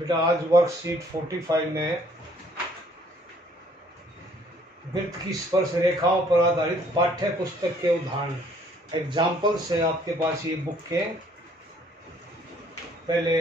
बेटा आज वर्कशीट 45 में वृत्त की स्पर्श रेखाओं पर आधारित पाठ्य पुस्तक के उदाहरण एग्जाम्पल्स है आपके पास। ये बुक के पहले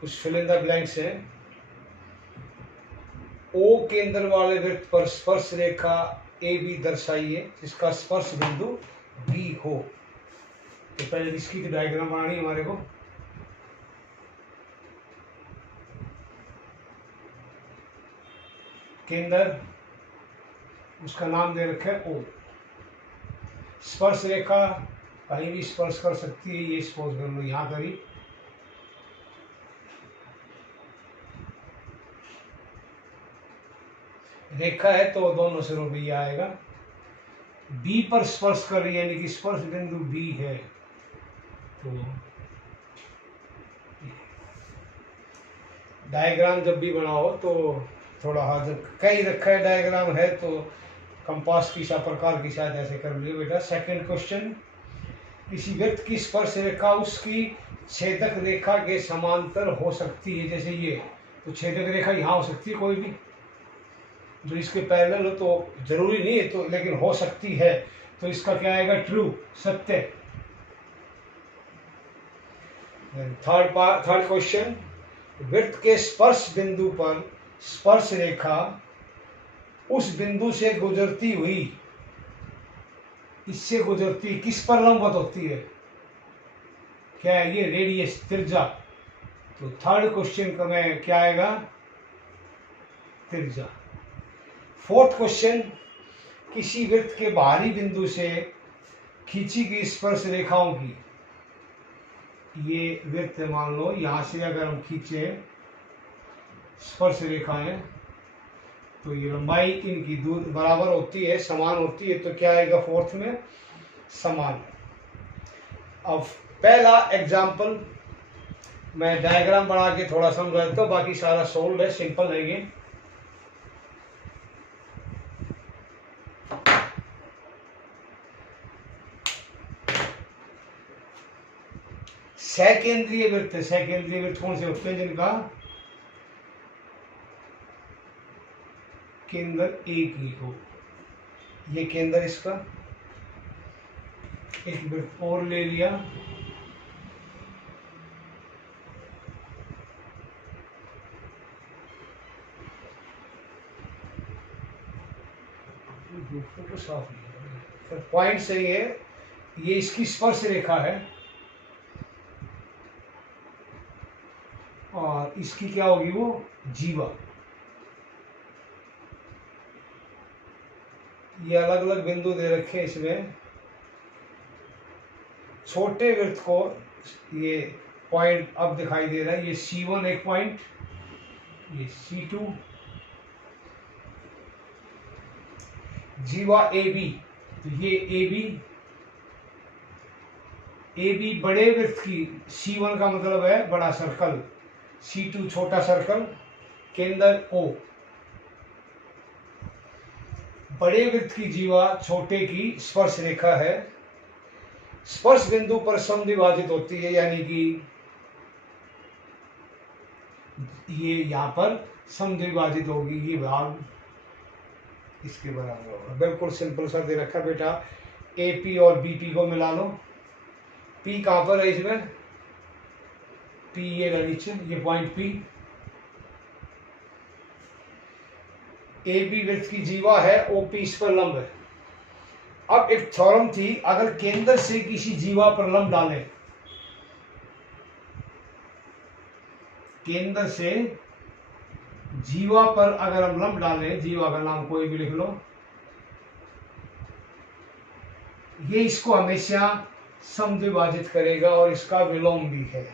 कुछ फिल इन द ब्लैंक्स हैं। ओ केंद्र वाले वृत्त पर स्पर्श रेखा ए बी दर्शाइए जिसका स्पर्श बिंदु बी हो। तो पहले इसकी डायग्राम बनानी है हमारे को। केंद्र उसका नाम दे रखा है ओ। स्पर्श रेखा कहीं भी स्पर्श कर सकती है, ये सपोज कर लो यहां करी। रेखा है तो दोनों सिरों पे ये आएगा। बी पर स्पर्श कर रही है यानी कि स्पर्श बिंदु बी है। तो डायग्राम जब भी बनाओ तो थोड़ा हाथ कहीं रखा है डायग्राम है तो कंपास की सा प्रकार की शायद ऐसे कर लियो बेटा। सेकंड क्वेश्चन, किसी वृत्त की स्पर्श रेखा उसकी छेदक रेखा के समांतर हो सकती है। जैसे ये तो छेदक रेखा यहाँ हो सकती है कोई भी जो इसके पैरेलल हो, तो जरूरी नहीं है तो लेकिन हो सकती है। तो इसका क्या आएगा? ट्रू, सत्य। थर्ड क्वेश्चन, वृत्त के स्पर्श बिंदु पर स्पर्श रेखा उस बिंदु से गुजरती हुई इससे गुजरती किस पर लंबवत होती है? क्या है ये? रेडियस, त्रिज्या। तो थर्ड क्वेश्चन का में क्या आएगा? त्रिज्या। फोर्थ क्वेश्चन, किसी वृत्त के बाहरी बिंदु से खींची गई स्पर्श रेखाओं की, ये वृत्त मान लो यहां से अगर हम खींचे स्पर्श रेखाएं तो ये लंबाई इनकी दूर बराबर होती है, समान होती है। तो क्या आएगा फोर्थ में? समान। अब पहला एग्जाम्पल मैं डायग्राम बना के थोड़ा समझा देता हूँ, बाकी सारा सोल्व है, सिंपल है ये। सकेंद्रीय वृत्त, सकेंद्रीय वृत्त कौन से होते हैं? जिनका केंद्र एक ही हो। ये केंद्र इसका, एक वृत्त और ले लिया, तो साफ नहीं। पॉइंट सही है, ये इसकी स्पर्श रेखा है और इसकी क्या होगी? वो जीवा। ये अलग अलग बिंदु दे रखे हैं इसमें। छोटे वृत्त को ये पॉइंट अब दिखाई दे रहा है। ये C1 एक पॉइंट, ये C2, जीवा AB। तो ये AB बड़े वृत्त की, C1 का मतलब है बड़ा सर्कल, C2 छोटा सर्कल, केंद्र O। बड़े वृत्त की जीवा छोटे की स्पर्श रेखा है, स्पर्श बिंदु पर समद्विभाजित होती है, यानी कि ये यहां पर समद्विभाजित होगी, ये भाग इसके बराबर होगा। बिल्कुल सिंपल सा दे रखा बेटा। AP और BP को मिला लो। P कहां पर है इसमें? P ये नीचे, ये पॉइंट P। AB वृत्त की जीवा है, OP इस पर लंब है। अब एक थ्योरम थी, अगर केंद्र से किसी जीवा पर लंब डालें, केंद्र से जीवा पर अगर हम लंब डालें, जीवा का नाम कोई भी लिख लो, ये इसको हमेशा समद्विभाजित करेगा और इसका विलोम भी है।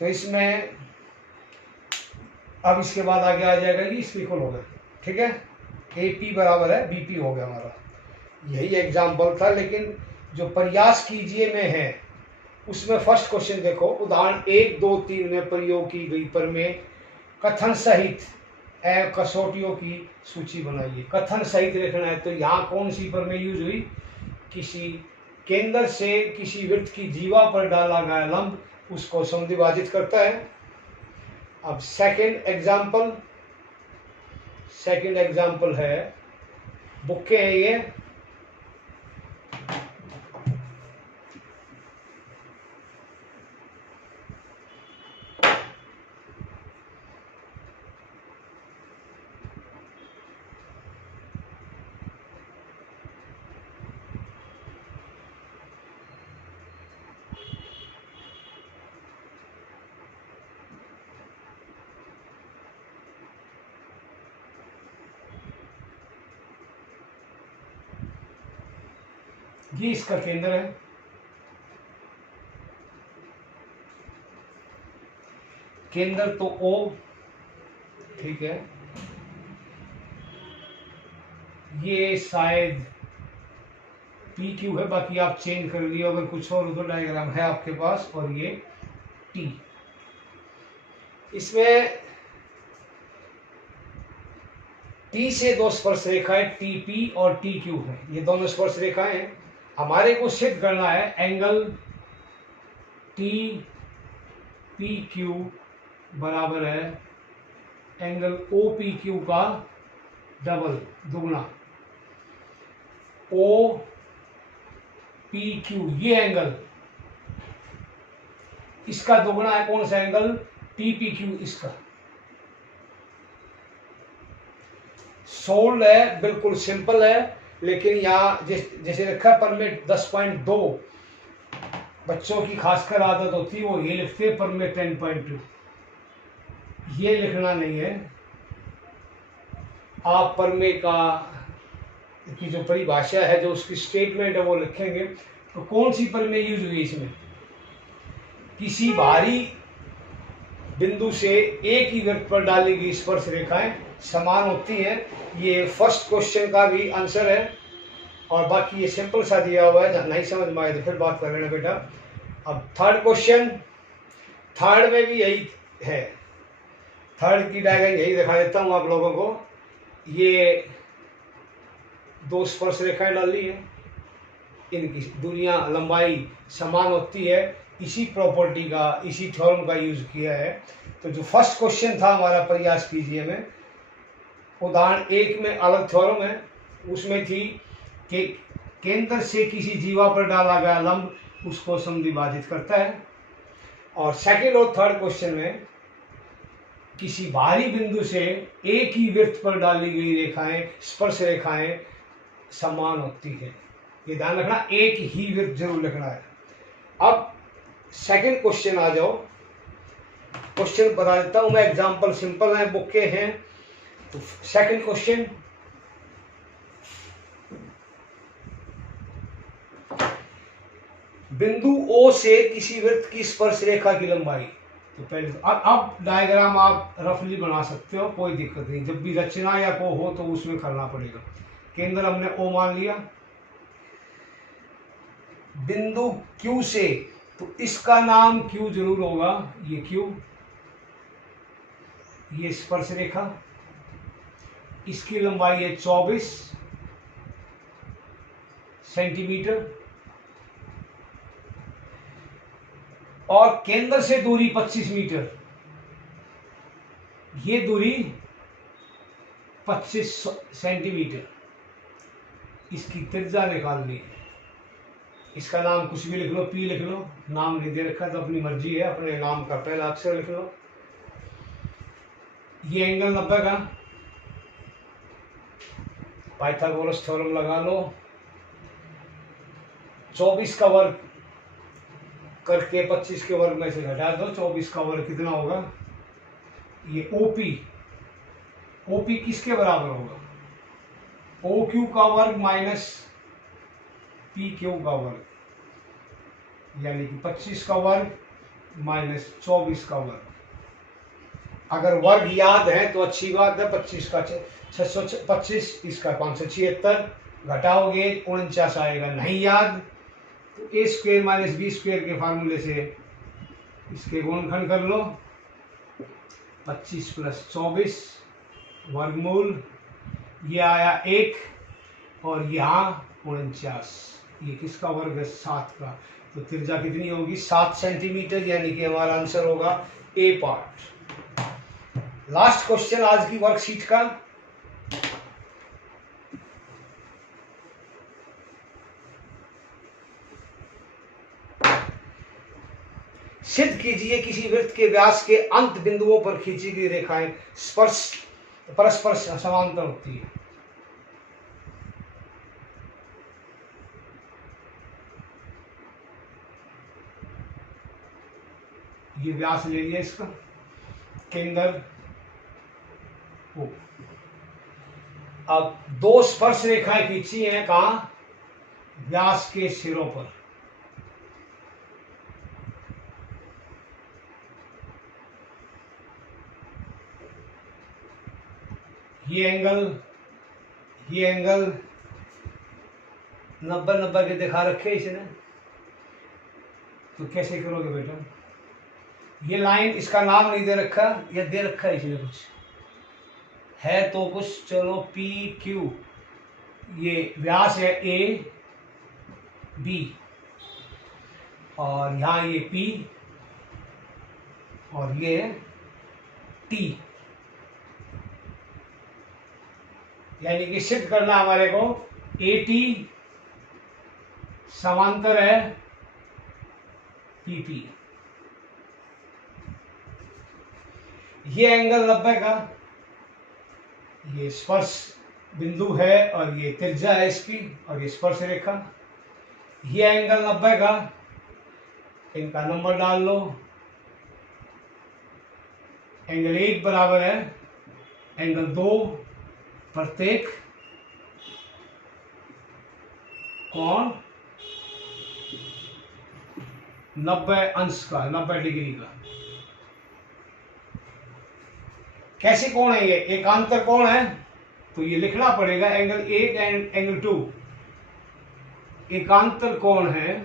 तो इसमें अब इसके बाद आगे आ जाएगा ये इसको इक्वल होगा। ठीक है, AP बराबर है BP हो गया हमारा। यही एग्जाम्पल था, लेकिन जो प्रयास कीजिए में है उसमें फर्स्ट क्वेश्चन देखो। उदाहरण 1, 2, 3 में प्रयोग की गई पर में कथन सहित कसौटियों की सूची बनाइए। कथन सहित लिखना है तो यहाँ कौन सी पर में यूज हुई? किसी केंद्र से किसी वृत्त की जीवा पर डाला गया लंब उसको समद्विभाजित करता है। अब सेकंड एग्जाम्पल है, बुक के हैं ये, ये इसका केंद्र है, केंद्र तो O, ठीक है, ये शायद PQ है, बाकी आप चेंज कर लियो अगर कुछ और तो डायग्राम है आपके पास, और ये T। इसमें T से दो स्पर्श रेखाएं TP और TQ है, ये दोनों स्पर्श रेखाएं हैं। हमारे को सिद्ध करना है एंगल TPQ बराबर है एंगल OPQ का डबल, दुगना। OPQ ये एंगल, इसका दुगना है कौन सा एंगल, TPQ इसका। सोल्ड है, बिल्कुल सिंपल है, लेकिन यहाँ जैसे रखा परमिट 10.2, बच्चों की खासकर आदत होती है वो ये लिखते हैं परमिट 10.2, ये लिखना नहीं है। आप परमे का की जो परिभाषा है, जो उसकी स्टेटमेंट है वो लिखेंगे। तो कौन सी परमे यूज हुई इसमें, किसी बाहरी बिंदु से एक ही वृत्त पर डाली गई स्पर्श रेखाएं समान होती हैं। ये फर्स्ट क्वेश्चन का भी आंसर है, और बाकी ये सिंपल सा दिया हुआ है, नहीं समझ में आए तो फिर बात कर लेना बेटा। अब थर्ड क्वेश्चन, थर्ड में भी यही है, थर्ड की डायग्राम यही दिखा देता हूँ आप लोगों को। ये दो स्पर्श रेखाएं डाली है, इनकी दूरियां लंबाई समान होती है, इसी प्रॉपर्टी का, इसी थ्योरम का यूज किया है। तो जो फर्स्ट क्वेश्चन था हमारा, प्रयास कीजिए में, उदाहरण 1 में अलग थ्योरम है, उसमें थी कि केंद्र से किसी जीवा पर डाला गया लंब उसको समद्विभाजित करता है, और सेकंड और थर्ड क्वेश्चन में किसी बाहरी बिंदु से एक ही वृत्त पर डाली गई रेखाएं, स्पर्श रेखाएं समान होती है। ये ध्यान रखना, एक ही वृत्त जरूर लिखना है। अब सेकंड क्वेश्चन आ जाओ, क्वेश्चन बता देता हूं मैं, एग्जांपल सिंपल है, बुक के हैं। तो सेकंड क्वेश्चन, बिंदु O से किसी वृत्त की स्पर्श रेखा की लंबाई। तो पहले अब डायग्राम आप रफली बना सकते हो, कोई दिक्कत नहीं, जब भी रचना या को हो तो उसमें करना पड़ेगा। केंद्र हमने O मान लिया, बिंदु Q से, तो इसका नाम Q जरूर होगा, ये Q, ये स्पर्श रेखा, इसकी लंबाई है 24 सेंटीमीटर, और केंद्र से दूरी 25 मीटर, ये दूरी 25 सेंटीमीटर, इसकी त्रिज्या निकालनी है। इसका नाम कुछ भी लिख लो, P लिख लो, नाम नहीं दे रखा तो अपनी मर्जी है, अपने नाम का पहला अक्षर लिख लो। ये एंगल 90 का, पाइथागोरस थ्योरम लगा लो, 24 का वर्ग करके 25 के वर्ग में से घटा दो, 24 का वर्ग कितना होगा, ये OP किसके बराबर होगा, OQ का वर्ग माइनस PQ का वर्ग, यानी कि 25 का वर्ग माइनस 24 का वर्ग। अगर वर्ग याद है तो अच्छी बात है, 25 का 625, इसका 576, घटाओगे 49 आएगा, नहीं याद तो ए स्क्वेयर माइनस बी स्क्वेयर के फार्मूले से इसके गुणनखंड कर लो, 25 प्लस 24 वर्गमूल, ये आया 1, और यहाँ 49, ये किसका वर्ग है, 7 का। तो त्रिज्या कितनी होगी, 7 सेंटीमीटर, यानी कि हमारा आंसर होगा ए पार्ट। लास्ट क्वेश्चन आज की वर्कशीट का। सिद्ध कीजिए किसी वृत्त के व्यास के अंत बिंदुओं पर खींची गई रेखाएं स्पर्श परस्पर समांतर होती है। ये व्यास ले लिया इसका, केंद्र ओ। अब दो स्पर्श रेखाएं खींची हैं कहां? व्यास के सिरों पर। ये एंगल 90-90 के दिखा रखे इसने, तो कैसे करोगे बेटा? ये लाइन, इसका नाम नहीं दे रखा या दे रखा है इसने, कुछ है तो कुछ, चलो पी क्यू, ये व्यास है ए बी, और यहां ये पी और ये टी। यानी कि सिद्ध करना हमारे को ए टी समांतर है पी पी। ये एंगल 90 का, ये स्पर्श बिंदु है और ये त्रिज्या है इसकी, और ये स्पर्श रेखा। ये एंगल 90 का, इनका नंबर डाल लो। एंगल 1 बराबर है एंगल 2, प्रत्येक कोण 90 अंश का, 90 डिग्री का। कैसे कोण है ये? एकांतर कोण है, तो ये लिखना पड़ेगा एंगल 1 एंड एंगल 2 एकांतर कोण है।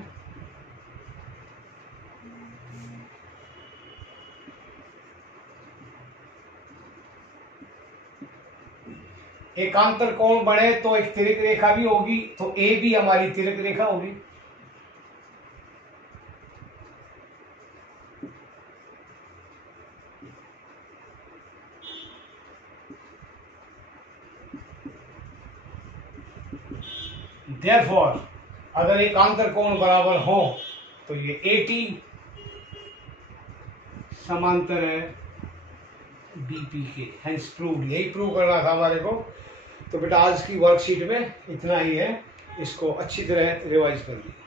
एकांतर कोण बने तो एक तिर्यक रेखा भी होगी, तो ए भी हमारी तिर्यक रेखा होगी। Therefore, अगर एकांतर कोण बराबर हो तो ये AT समांतर है BP के। हेंस प्रूव्ड, यही प्रूव करना था हमारे को। तो बेटा आज की वर्कशीट में इतना ही है, इसको अच्छी तरह रिवाइज कर लीजिए।